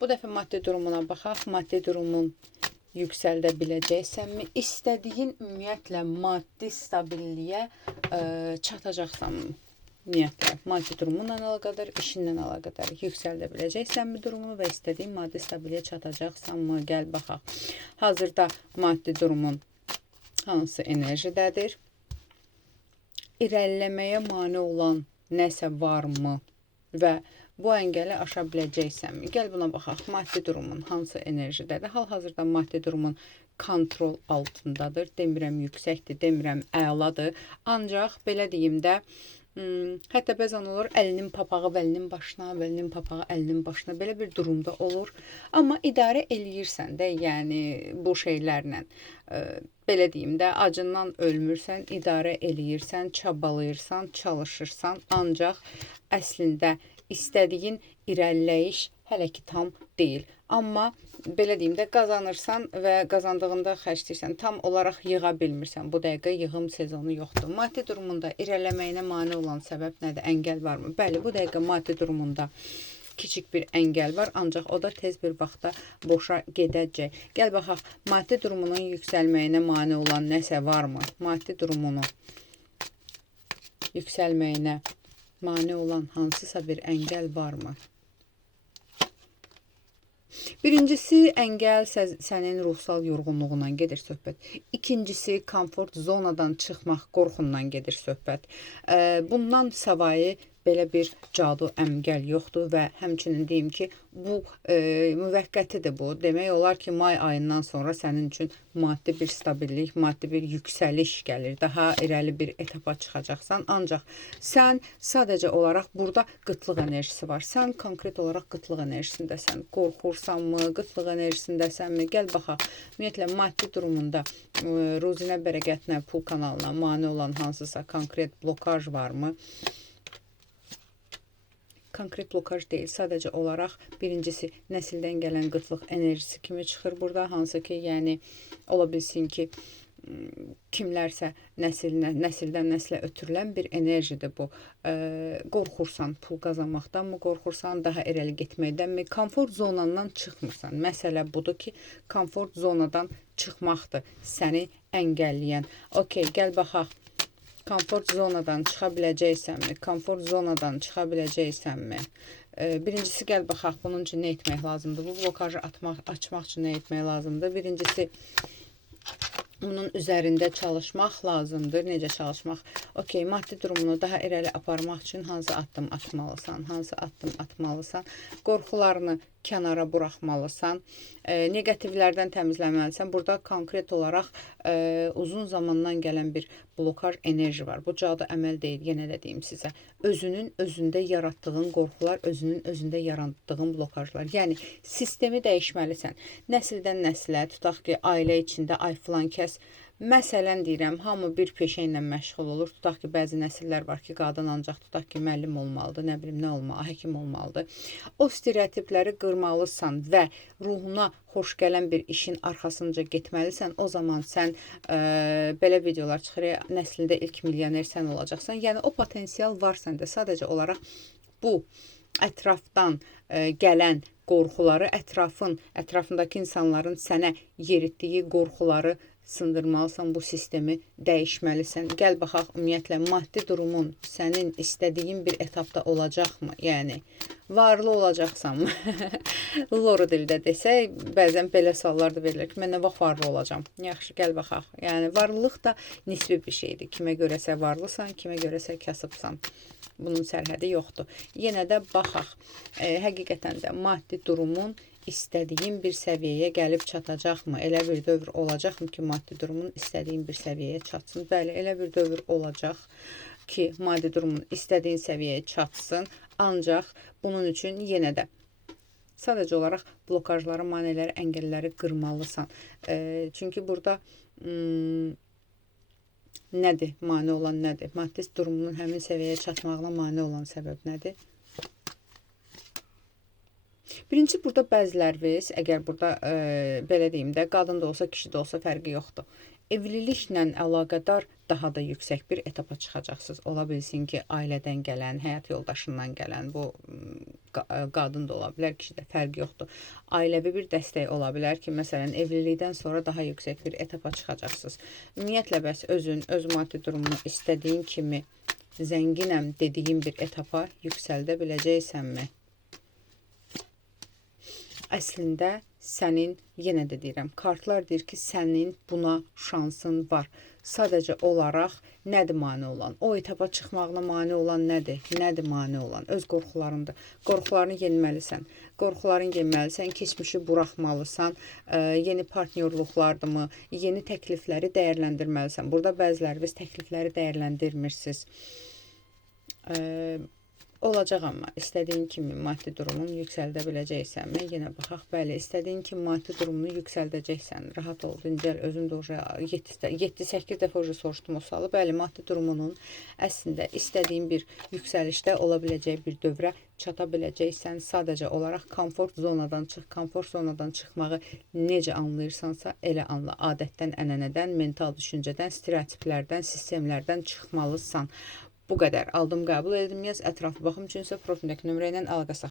Bu dəfə maddi durumuna baxaq. Maddi durumun yüksəldə biləcəksənmi? İstədiyin ümumiyyətlə maddi stabilliyə çatacaqsanmı? Ümumiyyətlə, maddi durumunla əlaqədar, işinlə əlaqədar yüksəldə biləcəksənmi durumunu və istədiyin maddi stabilliyə çatacaqsanmı? Gəl baxaq. Hazırda maddi durumun hansı enerjidədir? İrəliləməyə mane olan nəsə varmı? Və bu əngəli aşa biləcəksənmi? Gəl buna baxaq. Maddi durumun hansı enerjidədir? Hal-hazırda maddi durumun kontrol altındadır. Demirəm yüksəkdir, demirəm əladır. Ancaq belə deyim də, hətta bəzən olur əlinin papağı əlinin başına, əlinin papağı əlinin başına, belə bir durumda olur. Amma idarə eləyirsən də, yəni bu şeylərlə, belə deyim də, acından ölmürsən, idarə eləyirsən, çabalayırsan, çalışırsan, ancaq əslində istədiyin irəliləyiş hələ ki tam deyil. Amma belə deyim də, qazanırsan və qazandığında xərcləyirsən, tam olaraq yığa bilmirsən. Bu dəqiqə yığım sezonu yoxdur. Maddi durumunda irəliləməyinə mane olan səbəb nədir? Əngəl varmı? Bəli, bu dəqiqə maddi durumunda kiçik bir əngəl var, ancaq o da tez bir vaxtda boşa gedəcək. Gəl baxaq, maddi durumunun yüksəlməyinə mane olan nəsə varmı? Maddi durumunun yüksəlməyinə mane olan hansısa bir əngəl varmı? Birincisi, əngəl sənin ruhsal yorğunluğundan gedir söhbət. İkincisi, komfort zonadan çıxmaq qorxundan gedir söhbət. Bundan savayı belə bir cadu əmgəl yoxdur və həmçinin deyim ki, bu müvəqqətidir bu. Demək olar ki, may ayından sonra sənin üçün maddi bir stabillik, maddi bir yüksəliş gəlir. Daha irəli bir etapa çıxacaqsan. Ancaq sən sadəcə olaraq burada qıtlıq enerjisi var. Sən konkret olaraq qıtlıq enerjisindəsən. Qorxursanmı, qıtlıq enerjisindəsənmi? Gəl baxaq. Ümumiyyətlə, maddi durumunda ruzinə, bərəkətinə, pul kanalına mane olan hansısa konkret blokaj varmı? Konkret blokaj deyil, sadəcə olaraq birincisi nəsildən gələn qıtlıq enerjisi kimi çıxır burada, hansı ki, yəni ola bilsin ki, kimlərsə nəsildən nəslə ötürülən bir enerjidir bu. Qorxursan, pul qazanmaqdanmı qorxursan, daha irəli getməkdənmi, komfort zonandan çıxmırsan. Məsələ budur ki, komfort zonadan çıxmaqdır səni əngəlləyən. Okey, gəl baxaq. Komfort zonadan çıxa biləcəksənmi? Komfort zonadan çıxa biləcəksənmi? Birincisi, gəl baxaq, bunun üçün nə etmək lazımdır? Bu blokajı açmaq üçün nə etmək lazımdır? Birincisi, bunun üzərində çalışmaq lazımdır. Necə çalışmaq? Okey, maddi durumunu daha irəli aparmaq üçün hansı addım atmalısan? Hansı addım atmalısan? Qorxularını kənara buraxmalısan. Negativlərdən təmizləməlisən. Burada konkret olaraq uzun zamandan gələn bir blokaj enerji var. Bu cadu əməl deyil, yenə də deyim sizə. Özünün özündə yaratdığın qorxular, özünün özündə yaratdığın blokajlar. Yəni, sistemi dəyişməlisən. Nəsildən nəslə, tutaq ki, ailə içində, ay filan kəs, məsələn deyirəm, hamı bir peşə ilə məşğul olur. Tutaq ki, bəzi nəsillər var ki, qadın ancaq tutaq ki, müəllim olmalıdır, nə bilim, nə olmalı, həkim olmalıdır. O stereotipləri qırmalısan və ruhuna xoş gələn bir işin arxasınca getməlisən. O zaman sən belə videolar çıxır, nəslində ilk milyoner sən olacaqsan. Yəni, o potensial var səndə. Sadəcə olaraq bu ətrafdan gələn qorxuları, ətrafındakı insanların sənə yeritdiyi qorxuları sındırmalısan, bu sistemi dəyişməlisən. Gəl baxaq, ümumiyyətlə, maddi durumun sənin istədiyin bir etapda olacaqmı? Yəni, varlı olacaqsanmı? Loro dildə desək, bəzən belə suallar da verilir ki, mən nə vaxt varlı olacam? Yaxşı, gəl baxaq. Yəni, varlılıq da nisbi bir şeydir. Kimə görəsə varlısan, kimə görəsə kasıbsan. Bunun sərhədi yoxdur. Yenə də baxaq. Həqiqətən də maddi durumun istədiyin bir səviyyəyə gəlib çatacaqmı? Elə bir dövr olacaqmı ki, maddi durumun istədiyin bir səviyyəyə çatsın? Bəli, elə bir dövr olacaq ki, maddi durumun istədiyin səviyyəyə çatsın. Ancaq bunun üçün yenə də sadəcə olaraq blokajları, maneləri, əngəlləri qırmalısan. Çünki burada nədir? Mane olan nədir? Maddi durumunun həmin səviyyəyə çatmağına mane olan səbəb nədir? Birinci, burada bəziləriniz, əgər burada belə deyim də, qadın da olsa, kişi də olsa fərqi yoxdur. evliliklə əlaqədar daha da yüksək bir etapa çıxacaqsınız. Ola bilsin ki, ailədən gələn, həyat yoldaşından gələn, bu qadın da ola bilər, kişi də, fərq yoxdur. Ailəvi bir dəstək ola bilər ki, məsələn, evlilikdən sonra daha yüksək bir etapa çıxacaqsınız. Ümumiyyətlə, bəs öz maddi durumunu istədiyin kimi zənginəm dediyin bir etapa yüksəldə biləcəksənmi? Əslində sənin, yenə də deyirəm, kartlar deyir ki, sənin buna şansın var. Sadəcə olaraq nədir mane olan? O etapa çıxmağına mane olan nədir? Nədir mane olan? Öz qorxularındır. Qorxularını yenməlisən. Qorxularını yenməlisən, keçmişi buraxmalısan, yeni partnyorluqlardırmı, yeni təklifləri dəyərləndirməlisən. Burada bəziləriniz təklifləri dəyərləndirmirsiniz. Olacaq, amma istədiyin kimi maddi durumunu yüksəldə biləcəksənmi? Yenə baxaq, bəli, istədiyin kimi maddi durumunu yüksəldəcəksən. Rahat ol, dincəl, özün də 7-8 dəfə soruşdum o sualı. Bəli, maddi durumunun əslində istədiyin bir yüksəlişdə ola biləcək bir dövrə çata biləcəksən. Sadəcə olaraq komfort zonadan çıx. Komfort zonadan çıxmağı necə anlayırsansa, elə anla. Adətdən, ənənədən, mental düşüncədən, stereotiplərdən, sistemlərdən çıxmalısan. Bu qədər. Aldım, qəbul edim, yaz. Ətraflı baxım üçünsə profilimdəki nömrə ilə əlaqə saxla.